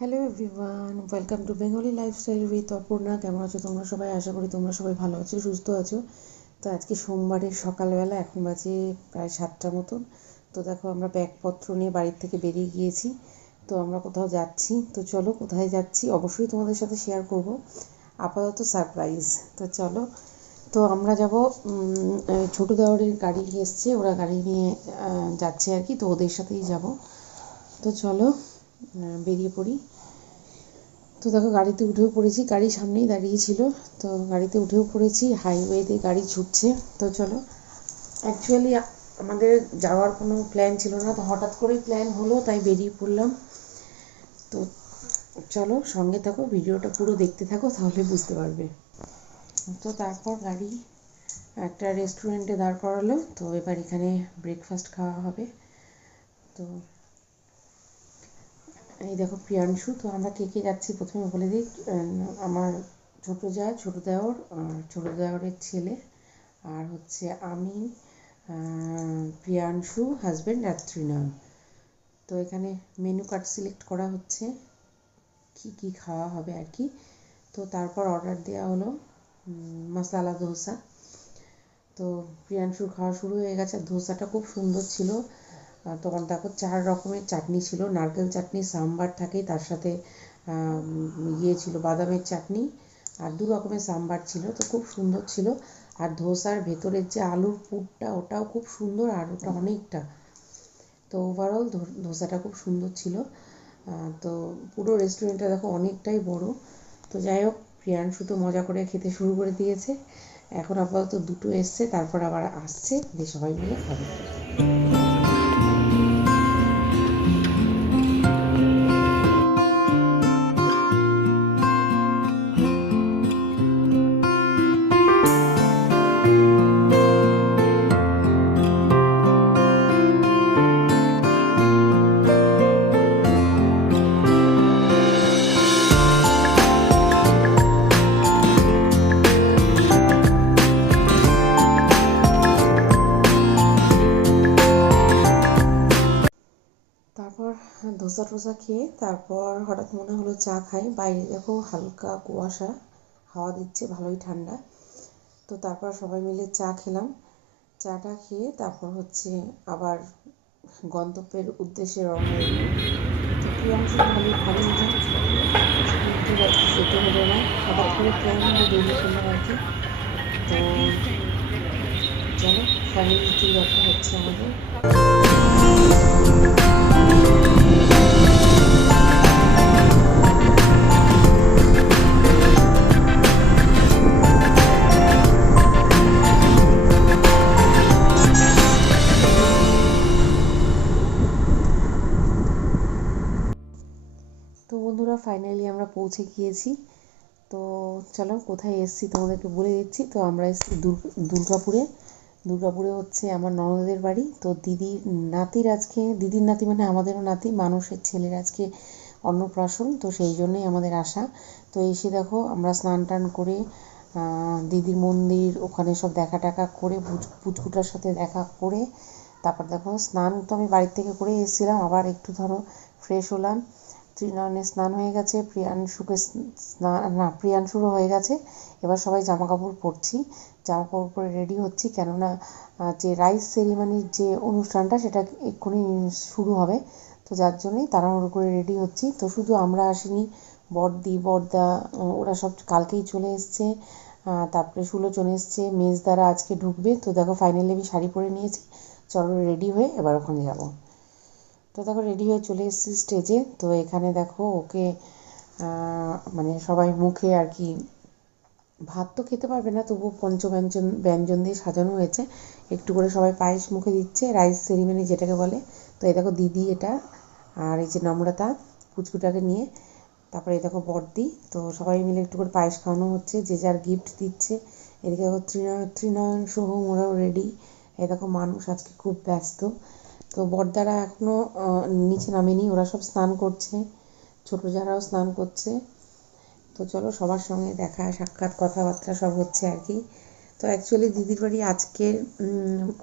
Hello everyone welcome to Bengali lifestyle with Aparna কেমন আছো তোমরা সবাই? আশা করি তোমরা সবাই ভালো আছো, সুস্থ আছো। তো আজকে সোমবারের সকালবেলা, এখন বাজে প্রায় সাতটা মতন। তো দেখো, আমরা ব্যাগপত্র নিয়ে বাড়ির থেকে বেরিয়ে গিয়েছি। তো আমরা কোথাও যাচ্ছি। তো চলো, কোথায় যাচ্ছি? অবশ্যই তোমাদের সাথে শেয়ার করব। আপাতত সারপ্রাইজ তো চলো। তো আমরা যাব ছোটো দেওয়ারের গাড়ি নিয়ে এসছে। ওরা গাড়ি নিয়ে যাচ্ছে আর কি। তো ওদের সাথেই যাব। তো চলো। বেরিয়ে পড়ি। তো দেখো, গাড়িতে উঠেও পড়েছি। গাড়ি সামনেই দাঁড়িয়ে ছিল। তো গাড়িতে উঠেও পড়েছি। হাইওয়েতে গাড়ি ছুটছে। তো চলো অ্যাকচুয়ালি আমাদের যাওয়ার কোনো প্ল্যান ছিল না। তো হঠাৎ করেই প্ল্যান হলো, তাই বেরিয়ে পড়লাম। তো চলো, সঙ্গে থাকো, ভিডিওটা পুরো দেখতে থাকো, তাহলে বুঝতে পারবে। তো তারপর গাড়ি একটা রেস্টুরেন্টে দাঁড় করালো। তো এবার এখানে ব্রেকফাস্ট খাওয়া হবে। তো এই দেখো, প্রিয়াংশু, তো আমরা কে কে যাচ্ছি প্রথমে বলে দিই। আমার ছোট যা, ছোট দেওর ছোট দেওরের ছেলে। আর হচ্ছে আমি প্রিয়াংশু হাজবেন্ড আর ত্রিনয়ন তো এখানে মেনু কার্ড সিলেক্ট করা হচ্ছে। কি কি খাওয়া হবে আর কি? তো তারপর অর্ডার দেওয়া হলো মশালা ধোসা তো প্রিয়াংশুর খাওয়া শুরু হয়ে গেছে। আর ধোসাটা খুব সুন্দর ছিল। তখন দেখো চার রকমের চাটনি ছিল। নারকেল চাটনি, সাম্বার থাকে, তার সাথে ইয়ে ছিল, বাদামের চাটনি, আর দু রকমের সাম্বার ছিল। তো খুব সুন্দর ছিল। আর ধোসার ভেতরের যে আলুর পুরটা, ওটাও খুব সুন্দর, আর ওটা অনেকটা। তো ওভারঅল ধোসাটা খুব সুন্দর ছিল। তো পুরো রেস্টুরেন্টটা দেখো অনেকটাই বড়। তো যাই হোক, প্রিয়াংশু তো মজা করে খেতে শুরু করে দিয়েছে। এখন আপাতত দুটো এসছে, তারপর আবার আসছে। দিয়ে সবাই মিলে খাবে। খেয়ে তারপর হঠাৎ মনে হলো চা খাই। বাইরে দেখো হালকা কুয়াশা, হাওয়া দিচ্ছে, ভালোই ঠান্ডা। তো তারপর সবাই মিলে চা খেলাম। চাটা খেয়ে তারপর হচ্ছে আবার গন্তব্যের উদ্দেশ্যে রওনা দিলাম তো প্রিয়াংশু ভালোই ভালো যেতে হলো না। হঠাৎ করে প্ল্যান হলে বেরিয়ে পড়লাম আর কি তো চলো ফ্যামিলি হচ্ছে আমাদের। ফাইনালি আমরা পৌঁছে গিয়েছি। তো চলো কোথায় এসেছি তোমাদেরকে বলে দিচ্ছি। তো আমরা এসেছি দুর্গ- দুর্গাপুরে। দুর্গাপুরে হচ্ছে আমার ননদের বাড়ি। তো দিদির নাতির আজকে, দিদির নাতি মানে আমাদেরও নাতি, মানুষের ছেলের আজকে অন্নপ্রাশন। তো সেই জন্যই আমাদের আসা। তো এসে দেখো, আমরা স্নান টান করে দিদির মন্দির, ওখানে সব দেখা টাকা করে পুচ- পুচকুটার সাথে দেখা করে, তারপর দেখো স্নান তো আমি বাড়ির থেকে করে এসেছিলাম। আবার একটু ধরো ফ্রেশ হলাম। ত্রিনয়নের স্নান হয়ে গেছে, প্রিয়াংশুকে স্নান না, প্রিয়াংশুরও হয়ে গেছে। এবার সবাই জামা কাপড় পরছি। জামা কাপড় পরে রেডি হচ্ছি, কেননা যে রাইস সেরিমনির যে অনুষ্ঠানটা, সেটা এক্ষুনি শুরু হবে। তো যার জন্যই তাড়াহুড়ো করে রেডি হচ্ছি। তো শুধু আমরা আসিনি বড়দি বড়দা ওরা সব কালকেই চলে এসছে। তারপরে সুলোচন এসছে। মেজদারা আজকে ঢুকবে। তো দেখো ফাইনালি আমি শাড়ি পরে নিয়েছি। চলো রেডি হয়ে এবার ওখানে যাব। তো দেখো রেডি হয়ে চলে এসেছি স্টেজে তো এখানে দেখো ওকে মানে সবাই মুখে আর কি ভাত তো খেতে পারবে না, তবুও পঞ্চব্যঞ্জন, ব্যঞ্জন দিয়ে সাজানো হয়েছে। একটু করে সবাই পায়েস মুখে দিচ্ছে রাইস সেরিমনি যেটাকে বলে। তো এই দেখো দিদি এটা, আর এই যে নম্রতা, পুচকুটাকে নিয়ে। তারপরে এই দেখো বড়দি তো সবাই মিলে একটু করে পায়েস খাওয়ানো হচ্ছে, যে যার গিফট দিচ্ছে। এদিকে দেখো ত্রিনয়ন ত্রিনয়ন সহ ওরাও রেডি এই দেখো মানুষ আজকে খুব ব্যস্ত। তো বড়দারা এখনও আহ, নিচে নামেনি ওরা সব স্নান করছে ছোট যারাও স্নান করছে। তো চলো সবার সঙ্গে দেখা সাক্ষাৎ কথাবার্তা সব হচ্ছে আর কি। তো অ্যাকচুয়ালি দিদির বাড়ি আজকের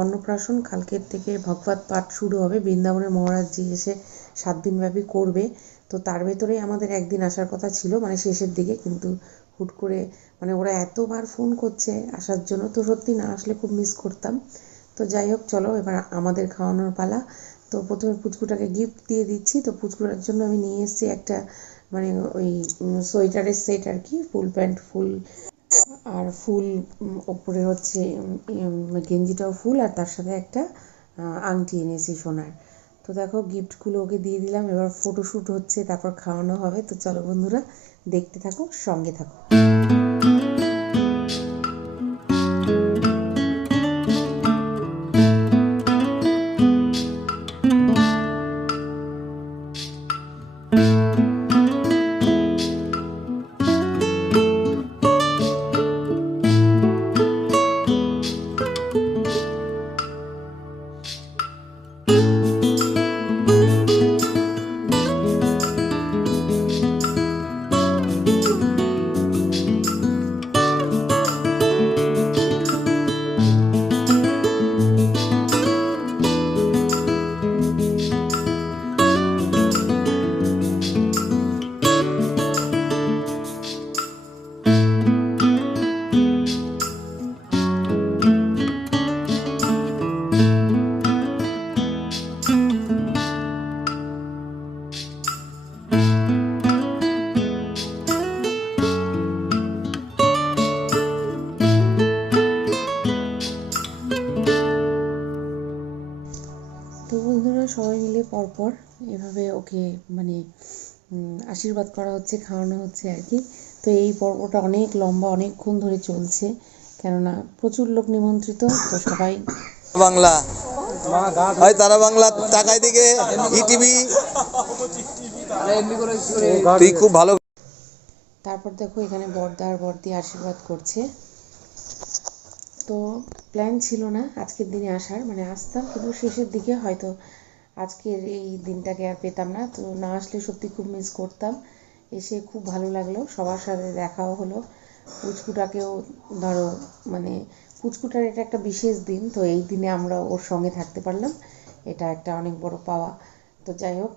অন্নপ্রাশন কালকের থেকে ভগবত পাঠ শুরু হবে। বৃন্দাবনের মহারাজজি এসে সাত দিনব্যাপী করবে। তো তার ভেতরেই আমাদের একদিন আসার কথা ছিল মানে শেষের দিকে কিন্তু হুট করে মানে ওরা এতবার ফোন করছে আসার জন্য তো সত্যি না আসলে খুব মিস করতাম। তো যাই হোক, চলো এবার আমাদের খাওয়ানোর পালা। তো প্রথমে পুচকুটাকে গিফট দিয়ে দিচ্ছি। তো পুচকুটার জন্য আমি নিয়ে এসেছি একটা মানে ওই সোয়েটারের সেট আর কি, ফুল প্যান্ট, ফুল আর ফুল ওপরে হচ্ছে গেঞ্জিটাও ফুল আর তার সাথে একটা আংটি এনেছি সোনার। তো দেখো গিফটগুলো ওকে দিয়ে দিলাম। এবার ফটোশ্যুট হচ্ছে, তারপর খাওয়ানো হবে। তো চলো বন্ধুরা, দেখতে থাকো সঙ্গে থাকো আশীর্বাদ করা হচ্ছে খাওয়ানো হচ্ছে আর কি। তো এই পর্বটা অনেক লম্বা অনেকক্ষণ ধরে চলছে কেননা প্রচুর লোক নিমন্ত্রিত তো সবাই বাংলা হয় তারা বাংলা টাকায় দিকে ইটিভি তুই খুব ভালো তারপর দেখো এখানে বর্দা আর বর্দি আশীর্বাদ করছে। তো প্ল্যান ছিল না আজকের দিনে আসার মানে আসতাম কিন্তু শেষের দিকে হয়তো আজকের এই দিনটাকে আর পেতাম না। তো না আসলে সত্যি খুব মিস করতাম। এসে খুব ভালো লাগল। সবার সাথে দেখাও হলো। পুচকুটাকেও ধরো মানে পুচকুটার এটা একটা বিশেষ দিন। তো এই দিনে আমরা ওর সঙ্গে থাকতে পারলাম। এটা একটা অনেক বড় পাওয়া। তো যাই হোক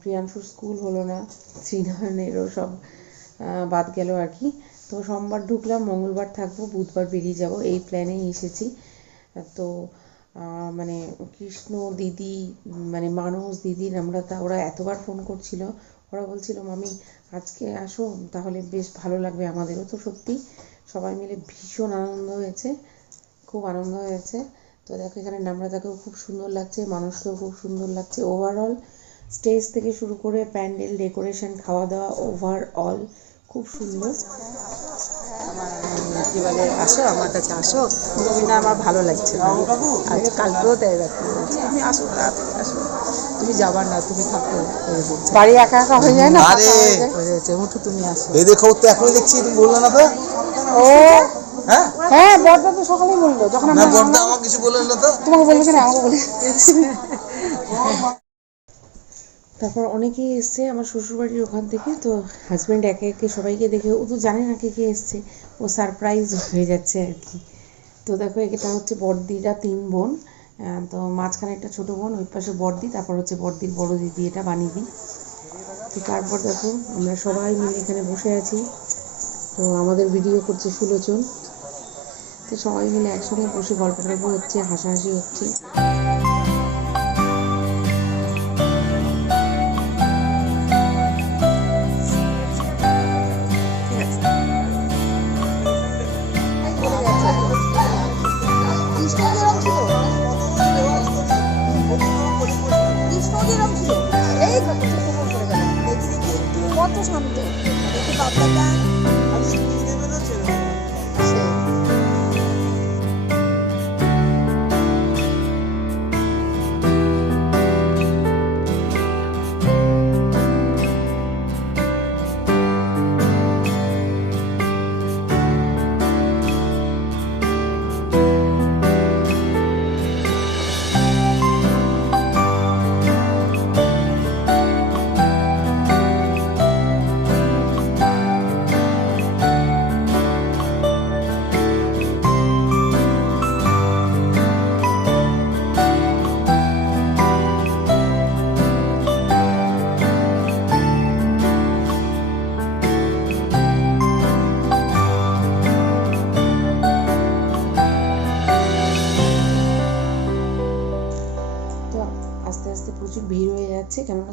প্রিয়াংশুর স্কুল হলো না। শ্রীনয়নেরও সব বাদ গেল আর কি। তো সোমবার ঢুকলাম, মঙ্গলবার থাকব, বুধবার বেরিয়ে যাব। এই প্ল্যানেই এসেছি। তো মানে কৃষ্ণ দিদি মানে মানস দিদি, আমরা তা, ওরা এতবার ফোন করছিল। ওরা বলছিল, মামি, আজকে আসো, তাহলে বেশ ভালো লাগবে আমাদেরও তো সত্যি। সবাই মিলে ভীষণ আনন্দ হয়েছে, খুব আনন্দ হয়েছে। তো দেখো, এখানে নামরাতাকেও খুব সুন্দর লাগছে, মানুষকেও খুব সুন্দর লাগছে। ওভারঅল স্টেজ থেকে শুরু করে প্যান্ডেল ডেকোরেশন খাওয়া দাওয়া ওভারঅল খুব সুন্দর। কি বলে আসো আমার কাছে আসো। তুমি না আমার ভালো লাগছে না। আজ কালকেও তাই রাখতে তুমি আসো তাড়াতাড়ি আসো। তুমি যাবার না তুমি থাকো বাড়ি একা একা হয়ে যায় না? আরে! উঠো তুমি আসো। এই দেখো তো এখনই দেখছি তুমি বলল না তো। ও! হ্যাঁ? হ্যাঁ বড়দা তো সকালেই বলল। যখন না আমরা বর্দা আমার কিছু বললেন না তো। তোমাকে বলল কেন আমাকে বলে তারপর অনেকেই এসছে আমার শ্বশুরবাড়ির ওখান থেকে, তো হাজব্যান্ড একে একে সবাইকে দেখে, ও তো জানে না কে কে এসছে, ও সারপ্রাইজ হয়ে যাচ্ছে আর কি। তো দেখো, এটা হচ্ছে বড়দিরা তিন বোন তো মাঝখানে একটা ছোট বোন, ওই পাশে বড়দি তারপর হচ্ছে বড়দির বড় দিদি, এটা বানিয়ে দিই। তো তারপর দেখো, আমরা সবাই মিলে এখানে বসে আছি, তো আমাদের ভিডিও করছে সুলোচন। তো সবাই মিলে একসঙ্গে বসে গল্প টল্প হচ্ছে হাসাহাসি হচ্ছে।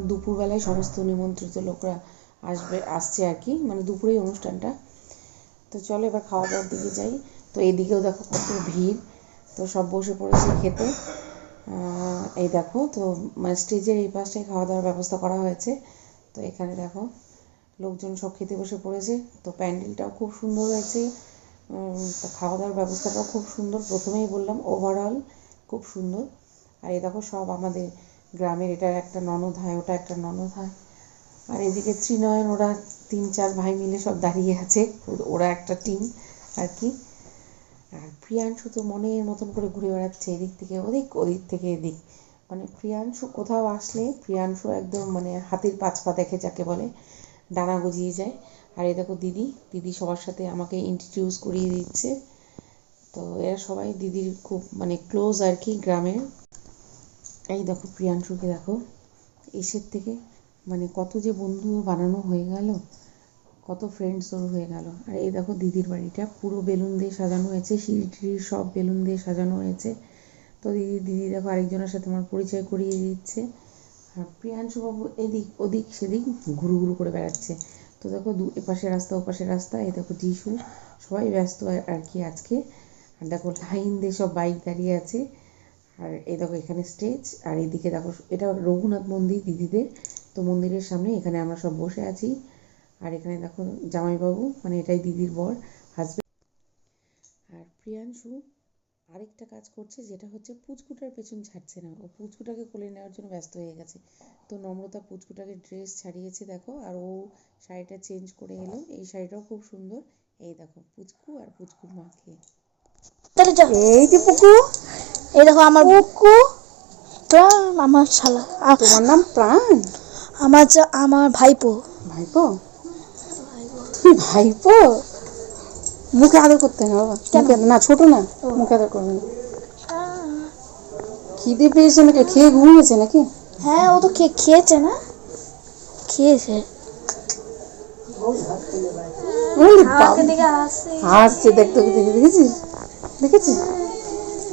দুপুরবেলায় সমস্ত নিমন্ত্রিত লোকরা আসবে, আসছে আর কি। মানে দুপুরেই অনুষ্ঠানটা। তো চলো এবার খাওয়া দাওয়ার দিকে যাই। তো এদিকেও দেখো কত ভিড়। তো সব বসে পড়েছে খেতে। এই দেখো, তো মানে স্টেজের এই পাশটায় খাওয়া দাওয়ার ব্যবস্থা করা হয়েছে। তো এখানে দেখো, লোকজন সব খেতে বসে পড়েছে। তো প্যান্ডেলটাও খুব সুন্দর হয়েছে। খাওয়া দাওয়ার ব্যবস্থাটাও খুব সুন্দর। প্রথমেই বললাম ওভারঅল খুব সুন্দর। আর এই দেখো সব আমাদের গ্রামের এটা একটা ননদ হয়, ওটা একটা ননদ হয়। আর এদিকে ত্রিনয়ন, ওরা তিন চার ভাই মিলে সব দাঁড়িয়ে আছে, ওরা একটা টিম আর কি। আর প্রিয়াংশু তো মনের মতন করে ঘুরে বেড়াচ্ছে এদিক থেকে ওদিক ওদিক থেকে এদিক। মানে প্রিয়াংশু কোথাও আসলে প্রিয়াংশু একদম মানে হাতির পাঁচ পা দেখে যাকে বলে, ডানা গজিয়ে যায়। আর এ দেখো দিদি দিদি সবার সাথে আমাকে ইন্ট্রোডিউস করিয়ে দিচ্ছে। তো এরা সবাই দিদির খুব মানে ক্লোজ আর কি গ্রামের। এই দেখো প্রিয়াংশুকে দেখো এসের থেকে মানে কত যে বন্ধু বানানো হয়ে গেল, কত ফ্রেন্ডস ওর হয়ে গেল। আর এই দেখো দিদির বাড়িটা, পুরো বেলুন দিয়ে সাজানো হয়েছে, সিঁড়ি টিড়ি সব বেলুন দিয়ে সাজানো হয়েছে। তো দিদি দিদি দেখো আরেকজনের সাথে আমার পরিচয় করিয়ে দিচ্ছে। আর প্রিয়াংশু বাবু এদিক, ওদিক সেদিক ঘুরু ঘুরু করে বেড়াচ্ছে। তো দেখো দু, এপাশে রাস্তা, ওপাশে রাস্তা, এই দেখো যিশু সবাই ব্যস্ত আর কি আজকে। আর দেখো লাইন দিয়ে সব বাইক দাঁড়িয়ে আছে। আর এই দেখো এখানে স্টেজ আর এদিকে দেখো, এটা রঘুনাথ মন্দির দিদিদের। তো মন্দিরের সামনে এখানে আমরা সব বসে আছি। আর এখানে দেখো জামাইবাবু মানে এটাই দিদির বর হাজবেন্ড আর প্রিয়াংশু আরেকটা কাজ করছে, যেটা হচ্ছে পুচকুটার পেছন ছাড়ছে না। ও পুচকুটাকে কোলে নেওয়ার জন্য ব্যস্ত হয়ে গেছে। তো নম্রতা পুচকুটাকে ড্রেস ছাড়িয়েছে দেখো, আর ও শাড়িটা চেঞ্জ করে এলো। এই শাড়িটাও খুব সুন্দর। এই দেখো, পুচকু আর পুচকুর মাকে। এই যে পুকু এই দেখো আমার বুকু প্রাণ আমার শালা। তোমার নাম প্রাণ? আমার যা আমার ভাইপো। ভাইপো? তুমি ভাইপো? মুখে আদর করতে না বাবা। মুখে না ছোট না। মুখে আদর করবে না। খিদে পেয়েছে নাকি? খেয়ে ঘুমিয়েছে নাকি? হ্যাঁ ও তো খে- খেয়েছে না। খেয়েছে। হাসছে দেখ তোকে দেখে দেখেছিস? দেখেছিস?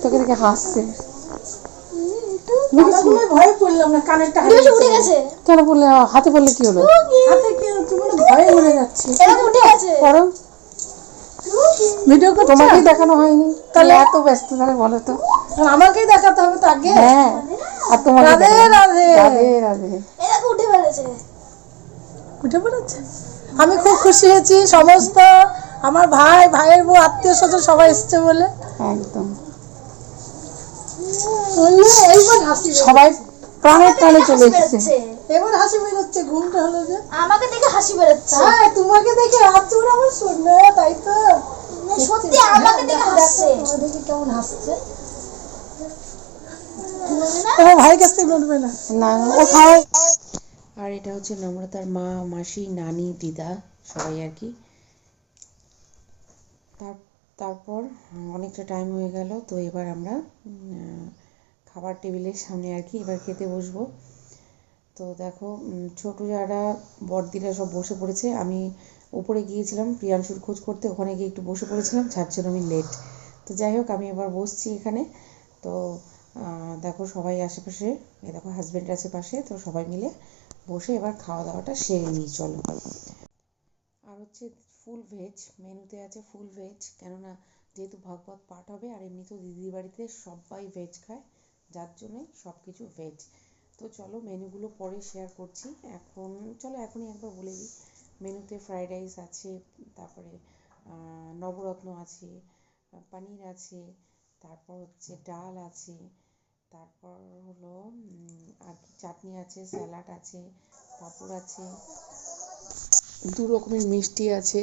তোকে দেখে হাসছে। দেখেছিস? পড়লাম না কানেরটা উঠে গেছে। কেন বললে হাতে পড়লে কি হলো? হাতে কি ভয়ে উড়ে যাচ্ছে। উঠে গেছে। করো ভিডিও তোমাকেই দেখানো হয়নি। তাহলে এত ব্যস্ত তাহলে বলো তো। আমাকেই দেখাতে হবে তো আগে। হ্যাঁ আর তোমাকে রাধে রাধে। রাধে রাধে। উঠে ফেলেছে। উঠে পড়েছে? আমি খুব খুশি হয়েছি। সমস্ত আমার ভাই ভাইয়ের বউ আত্মীয় স্বজন সবাই এসছে বলে। একদম। সবাই প্রাণের টানে চলে এসছে। এবার হাসি বেরোচ্ছে ঘুমটা হলো যে। আমাকে দেখে হাসি বেরোচ্ছে। হ্যাঁ তোমাকে দেখে হাসছে আমার শুনবে তাই তো। সত্যি আমাকে দেখে হাসছে। তোমার দেখে কেমন হাসছে। তোমার ভাইয়ের কাছ থেকে উঠবে না। না ও খাওয়ায় আর এটা হচ্ছে নম্রতার মা মাসি নানি দিদা সবাই আর কি। তারপর অনেকটা টাইম হয়ে গেল, তো এবার আমরা খাবার টেবিলের সামনে আর কি এবার খেতে বসবো। তো দেখো ছোট যারা বড়দিরা সব বসে পড়েছে, আমি উপরে গিয়েছিলাম প্রিয়াংশুর খোঁজ করতে, ওখানে গিয়ে একটু বসে পড়েছিলাম, যার জন্য আমি লেট তো যাই হোক, আমি এবার বসছি এখানে। তো দেখো সবাই আশেপাশে, এই দেখো হাজবেন্ড আছে পাশে, তো সবাই মিলে বসে এবার খাওয়া দাওয়াটা সেরে নিই, চলো। আর হচ্ছে ফুল ভেজ মেনুতে আছে ফুল ভেজ কেননা যেহেতু ভাগবত পাঠ হবে আর এমনিতেও দিদির বাড়িতে সবাই ভেজ খায়, যার জন্যে সব কিছু ভেজ তো চলো মেনুগুলো পরে শেয়ার করছি। এখন, চলো এখনই একবার বলে দিই। মেনুতে ফ্রাইড রাইস আছে, তারপরে নবরত্ন আছে, পনির আছে, তারপর হচ্ছে ডাল আছে, তারপর হলো আর কি, চাটনি আছে, স্যালাড আছে, পাঁপড় আছে দু রকমের মিষ্টি আছে।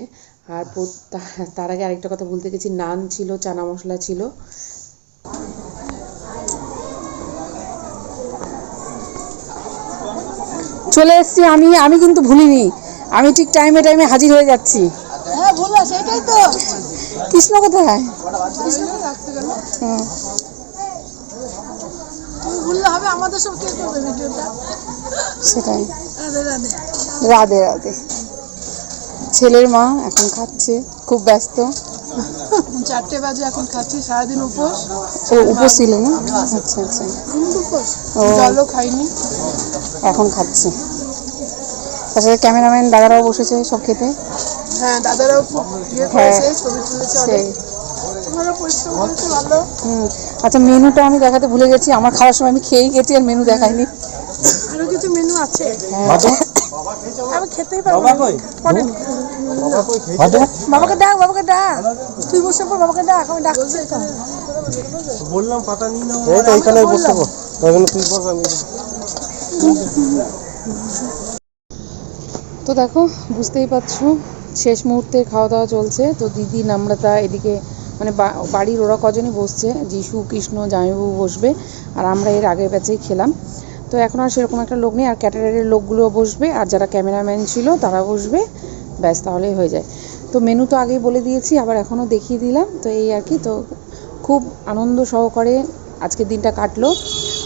আর তার আগে আরেকটা কথা বলতে গেছি নান ছিল চানা মশলা ছিল। চলে এসেছি আমি আমি কিন্তু ভুলিনি। আমি ঠিক টাইমে টাইমে হাজির হয়ে যাচ্ছি। হ্যাঁ কৃষ্ণ কোথায়? সেটাই। রাধে রাধে। ছেলের মা এখন খাচ্ছে খুব ব্যস্ত। চারটে বাজে এখন খাচ্ছি সারাদিন উপোস। ও উপোস ছিল না? আচ্ছা আচ্ছা। ও জলও খাইনি। এখন খাচ্ছে। তাছাড়া ক্যামেরাম্যান দাদারাও বসেছে সব খেতে? হ্যাঁ দাদারাও খুব ইয়ে হ্যাঁ। করেছে ছবি তুলেছে আচ্ছা মেনুটা আমি দেখাতে ভুলে গেছি। আমার খাওয়ার সময় আমি খেয়েই গেছি আর মেনু দেখাইনি। আরও কিছু মেনু আছে? হ্যাঁ। আমি খেতেই পারব বাবাকে ডাক বাবাকে ডাক। তুই বসে পর বাবাকে ডাক আমি ডাকছি তো এই তো এইখানে বসতে পারো তুই বস আমি তো দেখো বুঝতেই পারছ শেষ মুহূর্তে খাওয়া দাওয়া চলছে। তো দিদি নামরাতা এদিকে মানে বা- বাড়ির ওরা কজনই বসছে যিশু কৃষ্ণ জামাইবাবু বসবে। আর আমরা এর আগের ব্যাচেই খেলাম। তো এখন আর সেরকম একটা লোক নেই, আর ক্যাটারারের লোকগুলো বসবে, আর যারা ক্যামেরাম্যান ছিল তারা বসবে, ব্যাস তাহলেই হয়ে যায়। তো মেনু তো আগেই বলে দিয়েছি, আবার এখনও দেখিয়ে দিলাম, তো এই আর কি, তো খুব আনন্দ সহকারে আজকের দিনটা কাটলো।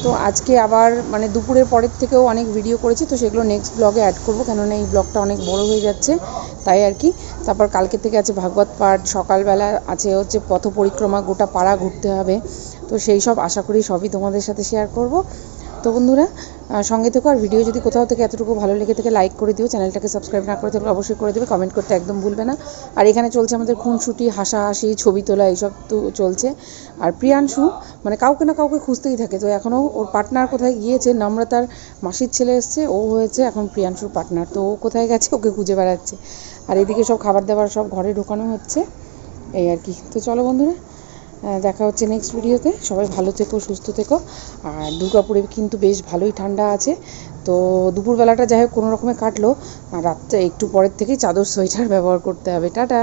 তো আজকে আবার মানে দুপুরের পরের থেকেও অনেক ভিডিও করেছি, তো সেগুলো নেক্সট ব্লগে অ্যাড করব, কেননা এই ব্লগটা অনেক বড় হয়ে যাচ্ছে, তাই আর কি। তারপর কালকে থেকে আছে ভাগবত পাঠ, সকালবেলা আছে হচ্ছে পথ পরিক্রমা গোটা পাড়া ঘুরতে হবে, তো সেই সব আশা করি সবই তোমাদের সাথে শেয়ার করব। তো বন্ধুরা সঙ্গে থেকো আর ভিডিও যদি কোথাও থেকে এতটুকু ভালো লেগে থাকে লাইক করে দিও। চ্যানেলটাকে সাবস্ক্রাইব না করে থাকলে অবশ্যই করে দেবে কমেন্ট করতে একদম ভুলবে না। আর এখানে চলছে আমাদের খুনসুটি, হাসাহাসি, ছবি তোলা, এইসব তো চলছে। আর প্রিয়াংশু মানে কাউকে না কাউকে খুঁজতেই থাকে। তো এখনও ওর পার্টনার কোথায় গিয়েছে, নম্রতার মাসির ছেলে এসছে, ও হয়েছে এখন প্রিয়াংশুর পার্টনার তো ও কোথায় গেছে, ওকে খুঁজে বেড়াচ্ছে। আর এদিকে সব খাবার দাবার সব ঘরে ঢোকানো হচ্ছে। এই আর কি। তো চলো বন্ধুরা দেখা হচ্ছে নেক্সট ভিডিওতে সবাই ভালো থেকো, সুস্থ থেকো। আর দুর্গাপুরে কিন্তু বেশ ভালোই ঠান্ডা আছে। তো দুপুরবেলাটা যাই হোক, কোনো রকমে কাটলো। আর রাত্রে একটু পরের থেকেই চাদর, সোয়েটার ব্যবহার করতে হবে। টাটা!